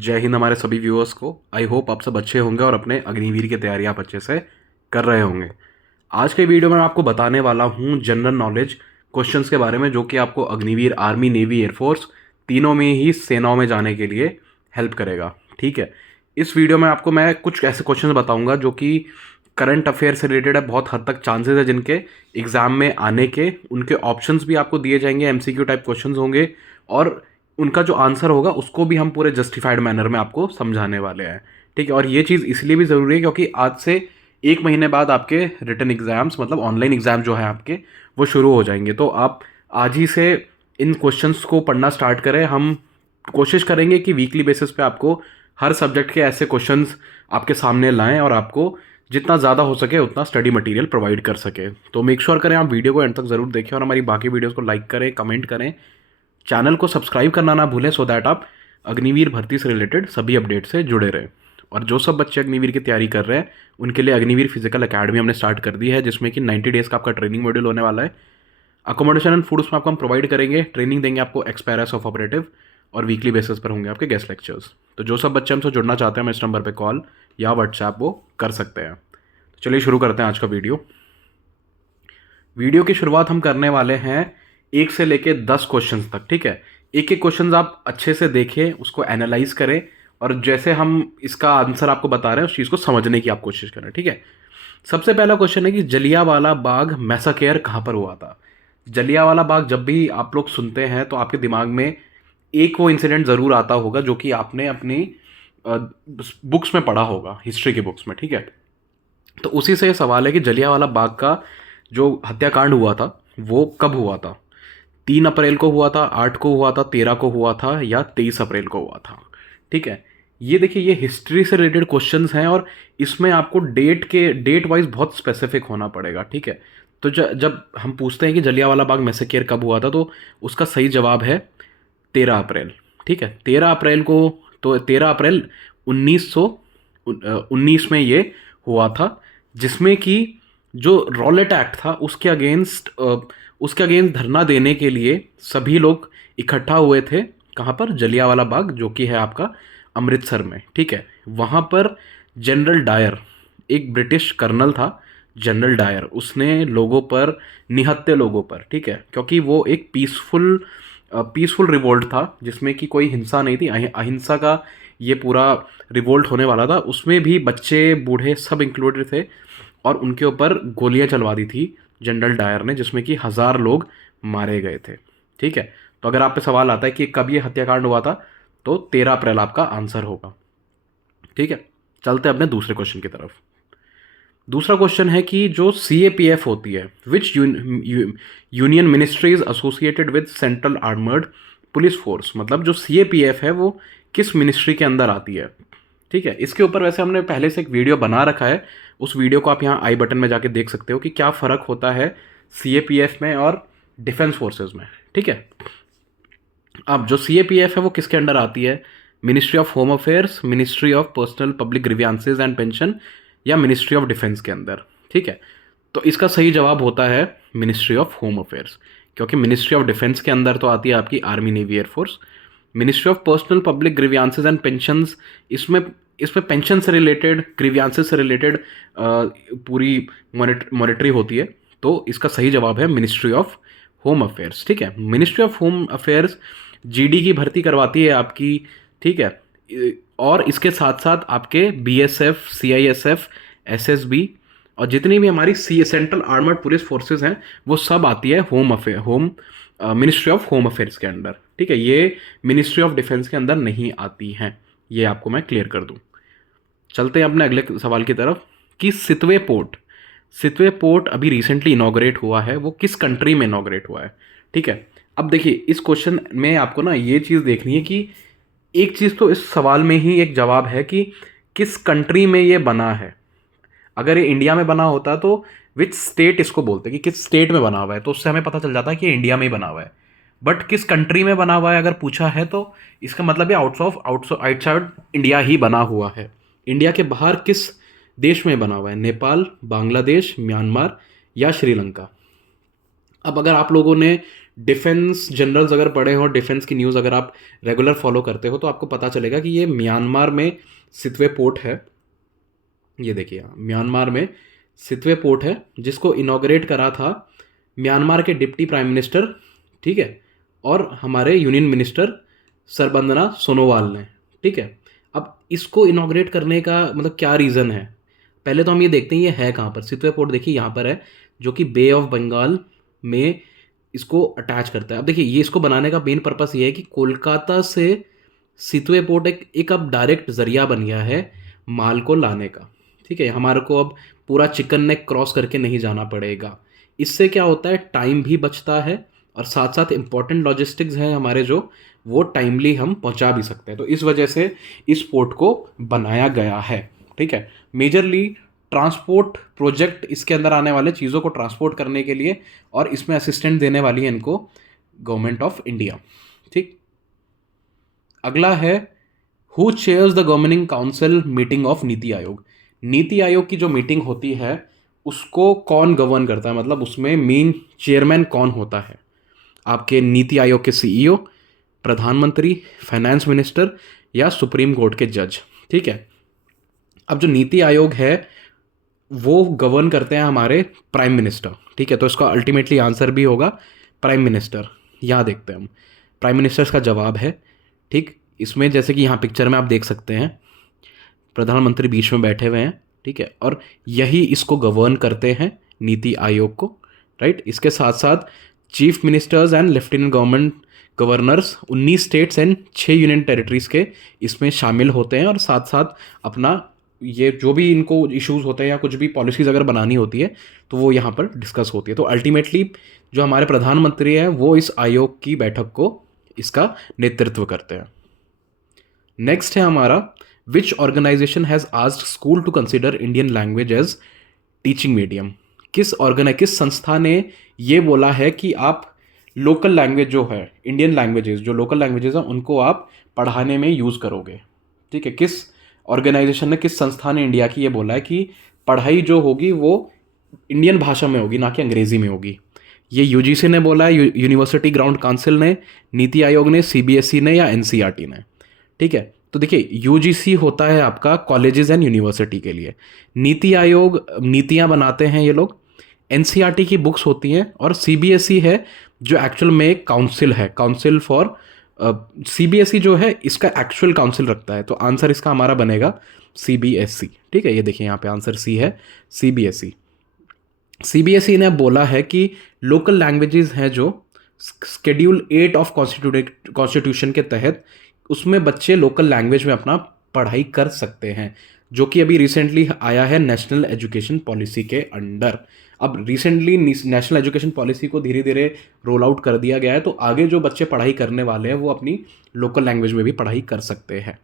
जय हिंद हमारे सभी व्यूअर्स को। आई होप आप सब अच्छे होंगे और अपने अग्निवीर की तैयारी आप अच्छे से कर रहे होंगे। आज के वीडियो में मैं आपको बताने वाला हूँ जनरल नॉलेज क्वेश्चंस के बारे में, जो कि आपको अग्निवीर, आर्मी, नेवी, एयरफोर्स तीनों में ही सेनाओं में जाने के लिए हेल्प करेगा। ठीक है, इस वीडियो में आपको मैं कुछ ऐसे क्वेश्चंस बताऊंगा जो कि करंट अफेयर से रिलेटेड है। बहुत हद तक चांसेस है जिनके एग्जाम में आने के, उनके ऑप्शंस भी आपको दिए जाएंगे, एमसीक्यू टाइप क्वेश्चंस होंगे और उनका जो आंसर होगा उसको भी हम पूरे जस्टिफाइड मैनर में आपको समझाने वाले हैं। ठीक है, और ये चीज़ इसलिए भी ज़रूरी है क्योंकि आज से 1 महीने बाद आपके रिटन एग्जाम्स, मतलब ऑनलाइन एग्जाम जो है आपके, वो शुरू हो जाएंगे। तो आप आज ही से इन क्वेश्चंस को पढ़ना स्टार्ट करें। हम कोशिश करेंगे कि वीकली बेसिस पे आपको हर सब्जेक्ट के ऐसे क्वेश्चंस आपके सामने लाएं और आपको जितना ज़्यादा हो सके उतना स्टडी मटेरियल प्रोवाइड कर सके। तो मेक श्योर करें आप वीडियो को एंड तक ज़रूर देखें और हमारी बाकी वीडियोज़ को लाइक करें, कमेंट करें, चैनल को सब्सक्राइब करना ना भूलें, सो दैट आप अग्निवीर भर्ती से रिलेटेड सभी अपडेट से जुड़े रहें। और जो सब बच्चे अग्निवीर की तैयारी कर रहे हैं उनके लिए अग्निवीर फिजिकल एकेडमी हमने स्टार्ट कर दी है, जिसमें कि 90 डेज़ का आपका ट्रेनिंग मॉड्यूल होने वाला है। अकोमोडेशन एंड फूड उसमें आपको हम प्रोवाइड करेंगे, ट्रेनिंग देंगे आपको एक्सपायरस ऑफ ऑपरेटिव, और वीकली बेसिस पर होंगे आपके गेस्ट लेक्चर्स। तो जो सब बच्चे हमसे जुड़ना चाहते हैं, हम इस नंबर पर कॉल या व्हाट्सएप वो कर सकते हैं। तो चलिए शुरू करते हैं आज का वीडियो की शुरुआत हम करने वाले हैं 1 से लेके 10 क्वेश्चंस तक। ठीक है, एक एक क्वेश्चंस आप अच्छे से देखें, उसको एनालाइज करें और जैसे हम इसका आंसर आपको बता रहे हैं उस चीज़ को समझने की आप कोशिश करें। ठीक है, सबसे पहला क्वेश्चन है कि जलियांवाला बाग मैसाकेयर कहाँ पर हुआ था। जलियांवाला बाग जब भी आप लोग सुनते हैं तो आपके दिमाग में एक वो इंसिडेंट ज़रूर आता होगा जो कि आपने अपनी बुक्स में पढ़ा होगा, हिस्ट्री की बुक्स में। ठीक है, तो उसी से ये सवाल है कि जलियांवाला बाग का जो हत्याकांड हुआ था वो कब हुआ था। 3 अप्रैल को हुआ था, 8 को हुआ था, 13 को हुआ था या 23 अप्रैल को हुआ था। ठीक है, ये देखिए, ये हिस्ट्री से रिलेटेड क्वेश्चंस हैं और इसमें आपको डेट वाइज बहुत स्पेसिफिक होना पड़ेगा। ठीक है, तो जब हम पूछते हैं कि जलियांवाला बाग मैसेकेयर कब हुआ था, तो उसका सही जवाब है 13 अप्रैल। ठीक है, 13 अप्रैल को, तो 13 अप्रैल 1919 में ये हुआ था, जिसमें कि जो रॉलेट एक्ट था उसके अगेंस्ट धरना देने के लिए सभी लोग इकट्ठा हुए थे। कहाँ पर? जलियांवाला बाग, जो कि है आपका अमृतसर में। ठीक है, वहाँ पर जनरल डायर, एक ब्रिटिश कर्नल था, जनरल डायर, उसने लोगों पर, निहत्थे लोगों पर, ठीक है, क्योंकि वो एक पीसफुल रिवोल्ट था जिसमें कि कोई हिंसा नहीं थी, अहिंसा का ये पूरा रिवोल्ट होने वाला था। उसमें भी बच्चे बूढ़े सब इंक्लूडेड थे और उनके ऊपर गोलियां चलवा दी थी जनरल डायर ने, जिसमें कि 1000 लोग मारे गए थे। ठीक है, तो अगर आप पे सवाल आता है कि कब ये हत्याकांड हुआ था, तो 13 अप्रैल आपका आंसर होगा। ठीक है, चलते हैं अपने दूसरे क्वेश्चन की तरफ। दूसरा क्वेश्चन है कि जो CAPF होती है, विच union ministry is associated with central armoured police force, मतलब जो CAPF है वो किस मिनिस्ट्री के अंदर आती है। ठीक है, इसके ऊपर वैसे हमने पहले से एक वीडियो बना रखा है, उस वीडियो को आप यहाँ आई बटन में जाके देख सकते हो कि क्या फ़र्क होता है CAPF में और डिफेंस फोर्सेस में। ठीक है, अब जो CAPF है वो किसके अंडर आती है? Ministry of home affairs, ministry of personnel public grievances and pension, या मिनिस्ट्री ऑफ डिफेंस के अंदर। ठीक है, तो इसका सही जवाब होता है मिनिस्ट्री ऑफ होम अफेयर्स, क्योंकि मिनिस्ट्री ऑफ डिफेंस के अंदर तो आती है आपकी army, navy, air force. Ministry of personnel public grievances and pensions, इसमें पेंशन से रिलेटेड, ग्रीवियंसेस से रिलेटेड पूरी मॉनिटरी होती है। तो इसका सही जवाब है मिनिस्ट्री ऑफ होम अफेयर्स। ठीक है, ministry of home affairs GD की भर्ती करवाती है आपकी। ठीक है, और इसके साथ साथ आपके BSF, CISF, SSB और जितनी भी हमारी सेंट्रल आर्मर्ड पुलिस फोर्सेस हैं वो सब आती है मिनिस्ट्री ऑफ होम अफेयर्स के अंडर। ठीक है, ये मिनिस्ट्री ऑफ डिफेंस के अंदर नहीं आती हैं, ये आपको मैं क्लियर कर दूं। चलते हैं अपने अगले सवाल की तरफ कि सितवे पोर्ट अभी रिसेंटली इनॉग्रेट हुआ है, वो किस कंट्री में इनॉग्रेट हुआ है। ठीक है, अब देखिए, इस क्वेश्चन में आपको ना ये चीज़ देखनी है कि एक चीज़ तो इस सवाल में ही एक जवाब है कि किस कंट्री में ये बना है। अगर ये इंडिया में बना होता तो विच स्टेट इसको बोलते, कि किस स्टेट में बना हुआ है, तो उससे हमें पता चल जाता है कि इंडिया में ही बना हुआ है। बट किस कंट्री में बना हुआ है अगर पूछा है तो इसका मतलब है आउटसाइड इंडिया ही बना हुआ है। इंडिया के बाहर किस देश में बना हुआ है? नेपाल, बांग्लादेश, म्यांमार या श्रीलंका। अब अगर आप लोगों ने डिफेंस जनरल्स अगर पढ़े हो, डिफेंस की न्यूज़ अगर आप रेगुलर फॉलो करते हो, तो आपको पता चलेगा कि ये म्यांमार में सितवे पोर्ट है। ये देखिए यहाँ म्यांमार में सितवे पोर्ट है, जिसको इनॉग्रेट करा था म्यांमार के डिप्टी प्राइम मिनिस्टर, ठीक है, और हमारे यूनियन मिनिस्टर सरबंदना सोनोवाल ने, ठीक है। अब इसको इनॉग्रेट करने का मतलब क्या रीज़न है, पहले तो हम ये देखते हैं ये है कहाँ पर। सितवे पोर्ट देखिए यहाँ पर है, जो कि बे ऑफ बंगाल में इसको अटैच करता है। अब देखिए ये इसको बनाने का मेन पर्पस ये है कि कोलकाता से सितवे पोर्ट एक अब डायरेक्ट जरिया बन गया है माल को लाने का, ठीक है। हमारे को अब पूरा चिकन नेक क्रॉस करके नहीं जाना पड़ेगा। इससे क्या होता है, टाइम भी बचता है, और साथ साथ इंपॉर्टेंट लॉजिस्टिक्स हैं हमारे जो, वो टाइमली हम पहुंचा भी सकते हैं। तो इस वजह से इस पोर्ट को बनाया गया है, ठीक है। मेजरली ट्रांसपोर्ट प्रोजेक्ट इसके अंदर आने वाले चीज़ों को ट्रांसपोर्ट करने के लिए, और इसमें असिस्टेंट देने वाली है इनको गवर्नमेंट ऑफ इंडिया, ठीक। अगला है who chairs the governing council meeting of NITI Aayog. NITI Aayog की जो मीटिंग होती है उसको कौन गवर्न करता है, मतलब उसमें मेन चेयरमैन कौन होता है। आपके नीति आयोग के सीईओ, प्रधानमंत्री, फाइनेंस मिनिस्टर, या सुप्रीम कोर्ट के जज, ठीक है। अब जो नीति आयोग है वो गवर्न करते हैं हमारे प्राइम मिनिस्टर, ठीक है। तो इसका अल्टीमेटली आंसर भी होगा प्राइम मिनिस्टर। यहाँ देखते हैं हम प्राइम मिनिस्टर्स का जवाब है, ठीक। इसमें जैसे कि यहाँ पिक्चर में आप देख सकते हैं प्रधानमंत्री बीच में बैठे हुए हैं, ठीक है, और यही इसको गवर्न करते हैं नीति आयोग को, राइट। इसके साथ साथ chief ministers and lieutenant government governors 19 states and 6 union territories के इसमें शामिल होते हैं, और साथ साथ अपना ये जो भी इनको इश्यूज होते हैं या कुछ भी पॉलिसीज़ अगर बनानी होती है तो वो यहाँ पर डिस्कस होती है। तो अल्टीमेटली जो हमारे प्रधानमंत्री हैं वो इस आयोग की बैठक को इसका नेतृत्व करते हैं। नेक्स्ट है हमारा which organization has asked school to consider Indian language as teaching medium. किस संस्था ने ये बोला है कि आप लोकल लैंग्वेज जो है, इंडियन लैंग्वेजेस जो लोकल लैंग्वेजेस हैं उनको आप पढ़ाने में यूज़ करोगे, ठीक है। किस ऑर्गेनाइजेशन ने, किस संस्था ने इंडिया की ये बोला है कि पढ़ाई जो होगी वो इंडियन भाषा में होगी, ना कि अंग्रेज़ी में होगी। ये यूजीसी ने बोला है, यूनिवर्सिटी ग्राउंड काउंसिल ने, नीति आयोग ने, सीबीएसई ने, या एनसीईआरटी ने, ठीक है। तो देखिए यूजीसी होता है आपका कॉलेजेस एंड यूनिवर्सिटी के लिए, नीति आयोग नीतियाँ बनाते हैं ये लोग, एनसीईआरटी की बुक्स होती हैं, और सीबीएसई है जो एक्चुअल में एक काउंसिल है, काउंसिल फॉर सीबीएसई जो है इसका एक्चुअल काउंसिल रखता है। तो आंसर इसका हमारा बनेगा सीबीएसई, ठीक है। ये देखिए यहाँ पे आंसर सी है, सीबीएसई। सीबीएसई ने बोला है कि लोकल लैंग्वेजेस हैं जो शेड्यूल 8 ऑफ कॉन्स्टिट्यूशन के तहत, उसमें बच्चे लोकल लैंग्वेज में अपना पढ़ाई कर सकते हैं, जो कि अभी रिसेंटली आया है नेशनल एजुकेशन पॉलिसी के अंडर। अब रिसेंटली नेशनल एजुकेशन पॉलिसी को धीरे धीरे रोल आउट कर दिया गया है, तो आगे जो बच्चे पढ़ाई करने वाले हैं वो अपनी लोकल लैंग्वेज में भी पढ़ाई कर सकते हैं।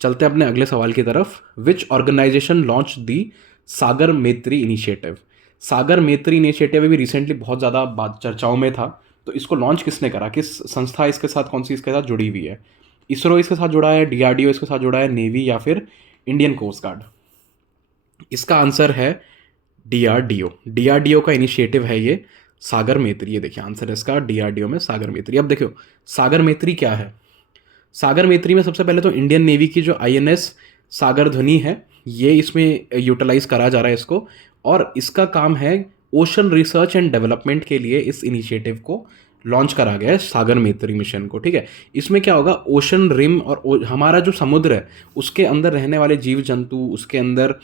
चलते हैं अपने अगले सवाल की तरफ। विच ऑर्गेनाइजेशन लॉन्च दी सागर मैत्री इनिशिएटिव। सागर मैत्री इनिशिएटिव अभी रिसेंटली बहुत ज़्यादा बात चर्चाओं में था, तो इसको लॉन्च किसने करा, किस संस्था इसके साथ, कौन सी इसके साथ जुड़ी हुई है। इसरो इसके साथ जुड़ा है, डीआरडीओ इसके साथ जुड़ा है, नेवी, या फिर इंडियन कोस्ट गार्ड। इसका आंसर है डीआरडीओ। डीआरडीओ का इनिशिएटिव है ये सागर मैत्री। ये देखिए आंसर है इसका डीआरडीओ में सागर मैत्री। अब देखो सागर मैत्री क्या है। सागर मैत्री में सबसे पहले तो इंडियन नेवी की जो आईएनएस सागर ध्वनि है, ये इसमें यूटिलाइज करा जा रहा है इसको, और इसका काम है ओशन रिसर्च एंड डेवलपमेंट के लिए इस इनिशिएटिव को लॉन्च करा गया है, सागर मैत्री मिशन को, ठीक है। इसमें क्या होगा, ओशन रिम और हमारा जो समुद्र है उसके अंदर रहने वाले जीव जंतु, उसके अंदर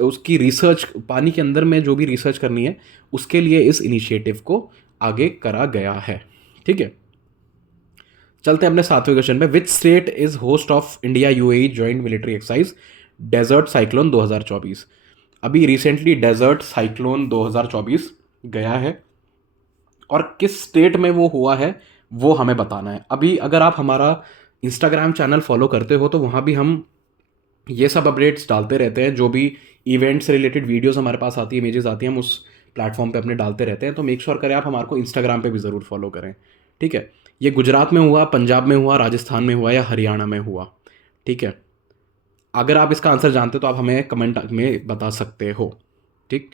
उसकी रिसर्च, पानी के अंदर में जो भी रिसर्च करनी है उसके लिए इस इनिशिएटिव को आगे करा गया है, ठीक है। चलते हैं अपने 7वें क्वेश्चन पे। Which state is host of India UAE joint military exercise desert cyclone 2024। अभी रिसेंटली डेजर्ट साइक्लोन 2024 गया है, और किस स्टेट में वो हुआ है वो हमें बताना है। अभी अगर आप हमारा इंस्टाग्राम चैनल फॉलो करते हो तो वहाँ भी हम ये सब अपडेट्स डालते रहते हैं, जो भी इवेंट से रिलेटेड वीडियोस हमारे पास आती है, इमेजेस आती हैं, हम उस प्लेटफॉर्म पे अपने डालते रहते हैं। तो मेक श्योर करें आप हमारे को इंस्टाग्राम पे भी ज़रूर फॉलो करें, ठीक है। ये गुजरात में हुआ, पंजाब में हुआ, राजस्थान में हुआ, या हरियाणा में हुआ, ठीक है। अगर आप इसका आंसर जानते हो तो आप हमें कमेंट में बता सकते हो, ठीक।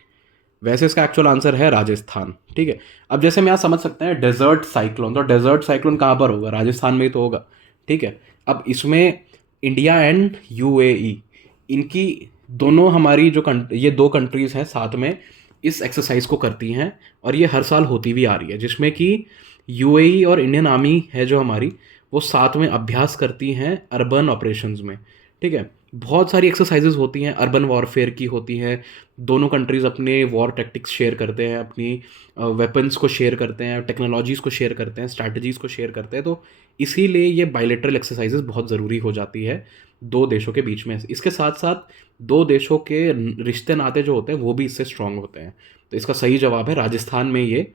वैसे इसका एक्चुअल आंसर है राजस्थान, ठीक है। अब जैसे हम यहाँ समझ सकते हैं डेजर्ट साइक्लोन, तो डेजर्ट साइक्लोन कहाँ पर होगा, राजस्थान में ही तो होगा, ठीक है। अब इसमें इंडिया एंड यूएई, इनकी दोनों हमारी जो ये दो कंट्रीज़ हैं साथ में इस एक्सरसाइज को करती हैं, और ये हर साल होती भी आ रही है, जिसमें कि यूएई और इंडियन आर्मी है जो हमारी, वो साथ में अभ्यास करती हैं अर्बन ऑपरेशंस में, ठीक है। बहुत सारी एक्सरसाइजेज होती हैं, अर्बन वॉरफेयर की होती हैं, दोनों कंट्रीज़ अपने वॉर टैक्टिक्स शेयर करते हैं, अपनी वेपन्स को शेयर करते हैं, टेक्नोलॉजीज़ को शेयर करते हैं, स्ट्रैटेजीज़ को शेयर करते हैं, तो इसीलिए ये बायलेटरल एक्सरसाइजेज बहुत ज़रूरी हो जाती है दो देशों के बीच में। इसके साथ साथ दो देशों के रिश्ते नाते जो होते हैं वो भी इससे स्ट्रांग होते हैं। तो इसका सही जवाब है राजस्थान में ये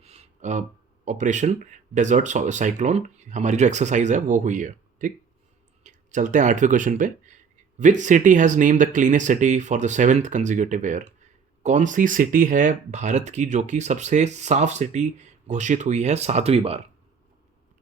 ऑपरेशन डेजर्ट साइक्लोन हमारी जो एक्सरसाइज है वो हुई है, ठीक। चलते हैं 8वें क्वेश्चन पे। Which city has name the cleanest city for the 7th consecutive year? कौन सी सिटी है भारत की जो कि सबसे साफ सिटी घोषित हुई है 7वीं बार?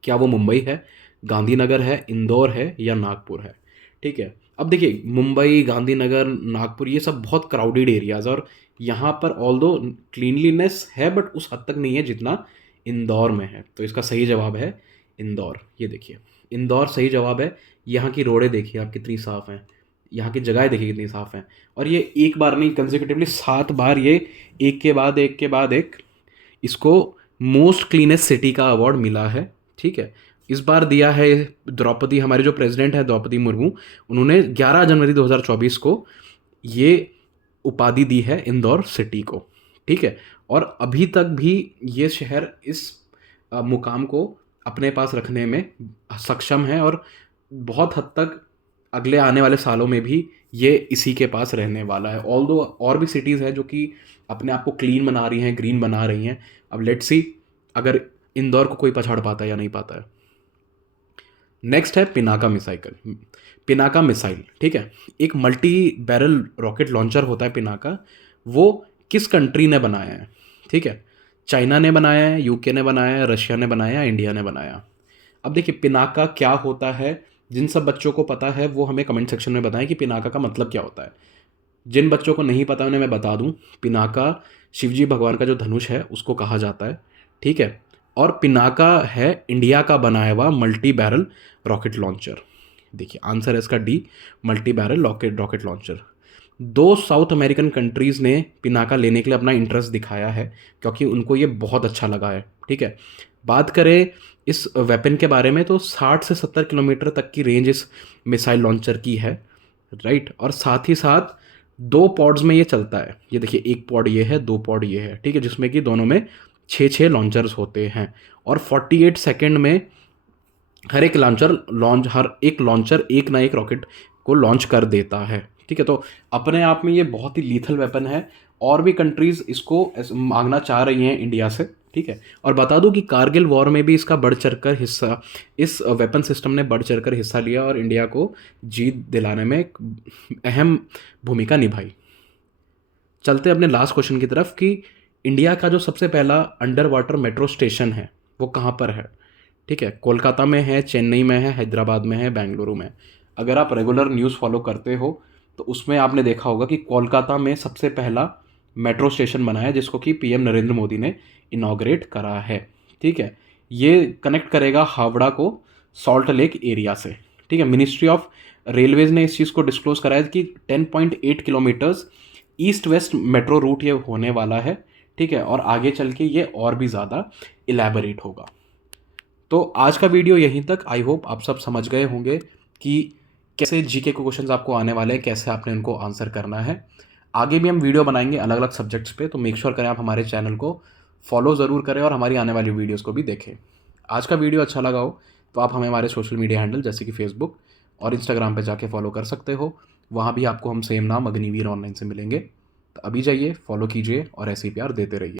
क्या वो मुंबई है, गांधीनगर है, इंदौर है या नागपुर है, ठीक है। अब देखिए मुंबई, गांधीनगर, नागपुर ये सब बहुत क्राउडेड एरियाज, और यहाँ पर ऑल दो क्लीनलीनेस है बट उस हद तक नहीं है जितना इंदौर में है। तो इसका सही जवाब है इंदौर। ये देखिए इंदौर सही जवाब है। यहाँ की रोडें देखिए आप कितनी साफ़ हैं, यहाँ की जगह देखिए कितनी साफ़ हैं, और ये एक बार नहीं, कंसेक्यूटिवली 7 बार ये एक के बाद एक के बाद एक इसको मोस्ट क्लीनेस्ट सिटी का अवार्ड मिला है, ठीक है। इस बार दिया है द्रौपदी, हमारे जो प्रेसिडेंट है द्रौपदी मुर्मू, उन्होंने 11 जनवरी 2024 को ये उपाधि दी है इंदौर सिटी को, ठीक है। और अभी तक भी ये शहर इस मुकाम को अपने पास रखने में सक्षम है, और बहुत हद तक अगले आने वाले सालों में भी ये इसी के पास रहने वाला है। ऑल दो और भी सिटीज़ हैं जो कि अपने आप को क्लीन बना रही हैं, ग्रीन बना रही हैं। अब लेट्स सी अगर इंदौर को कोई पछाड़ पाता है या नहीं पाता है। नेक्स्ट है पिनाका मिसाइल। पिनाका मिसाइल, ठीक है, एक मल्टी बैरल रॉकेट लॉन्चर होता है पिनाका। वो किस कंट्री ने बनाया है, ठीक है। चाइना ने बनाया है, यूके ने बनाया है, रशिया ने बनाया है, इंडिया ने बनाया। अब देखिए पिनाका क्या होता है, जिन सब बच्चों को पता है वो हमें कमेंट सेक्शन में बताएं कि पिनाका का मतलब क्या होता है। जिन बच्चों को नहीं पता उन्हें मैं बता दूं, पिनाका शिवजी भगवान का जो धनुष है उसको कहा जाता है, ठीक है। और पिनाका है इंडिया का बनाया हुआ मल्टी बैरल रॉकेट लॉन्चर। देखिए आंसर है इसका D, multi barrel rocket launcher. दो साउथ अमेरिकन कंट्रीज़ ने पिनाका लेने के लिए अपना इंटरेस्ट दिखाया है क्योंकि उनको ये बहुत अच्छा लगा है, ठीक है। बात करें इस वेपन के बारे में तो 60 से 70 किलोमीटर तक की रेंज इस मिसाइल लॉन्चर की है, राइट। और साथ ही साथ 2 पॉड्स में ये चलता है। ये देखिए एक पॉड ये है, 2 पॉड ये है, ठीक है, जिसमें कि दोनों में 6 लॉन्चर्स होते हैं। और 48 सेकेंड में हर एक लॉन्चर एक ना एक रॉकेट को लॉन्च कर देता है, ठीक है। तो अपने आप में ये बहुत ही लीथल वेपन है, और भी कंट्रीज़ इसको मांगना चाह रही हैं इंडिया से, ठीक है। और बता दूं कि कारगिल वॉर में भी इसका बढ़ चढ़कर हिस्सा, इस वेपन सिस्टम ने बढ़ चढ़कर हिस्सा लिया और इंडिया को जीत दिलाने में एक अहम भूमिका निभाई। चलते अपने लास्ट क्वेश्चन की तरफ कि इंडिया का जो सबसे पहला अंडर वाटर मेट्रो स्टेशन है वो कहाँ पर है, ठीक है। कोलकाता में है, चेन्नई में है, हैदराबाद में है, बेंगलुरु में। अगर आप रेगुलर न्यूज़ फॉलो करते हो तो उसमें आपने देखा होगा कि कोलकाता में सबसे पहला मेट्रो स्टेशन बना है जिसको कि पीएम नरेंद्र मोदी ने इनॉग्रेट करा है, ठीक है। ये कनेक्ट करेगा हावड़ा को सॉल्ट लेक एरिया से, ठीक है। मिनिस्ट्री ऑफ रेलवेज ने इस चीज़ को डिस्क्लोज कराया कि 10.8 kilometres east west metro route ये होने वाला है, ठीक है। और आगे चल के ये और भी ज़्यादा इलेबोरेट होगा। तो आज का वीडियो यहीं तक। आई होप आप सब समझ गए होंगे कि कैसे जीके के क्वेश्चंस आपको आने वाले हैं, कैसे आपने उनको आंसर करना है। आगे भी हम वीडियो बनाएंगे अलग अलग सब्जेक्ट्स पे, तो मेक श्योर करें आप हमारे चैनल को फॉलो ज़रूर करें और हमारी आने वाली वीडियोस को भी देखें। आज का वीडियो अच्छा लगा हो तो आप हमें हमारे सोशल मीडिया हैंडल जैसे कि फेसबुक और इंस्टाग्राम पे जाके फॉलो कर सकते हो। वहाँ भी आपको हम सेम नाम अग्निवीर ऑनलाइन से मिलेंगे। तो अभी जाइए, फॉलो कीजिए और ऐसे ही प्यार देते रहिए।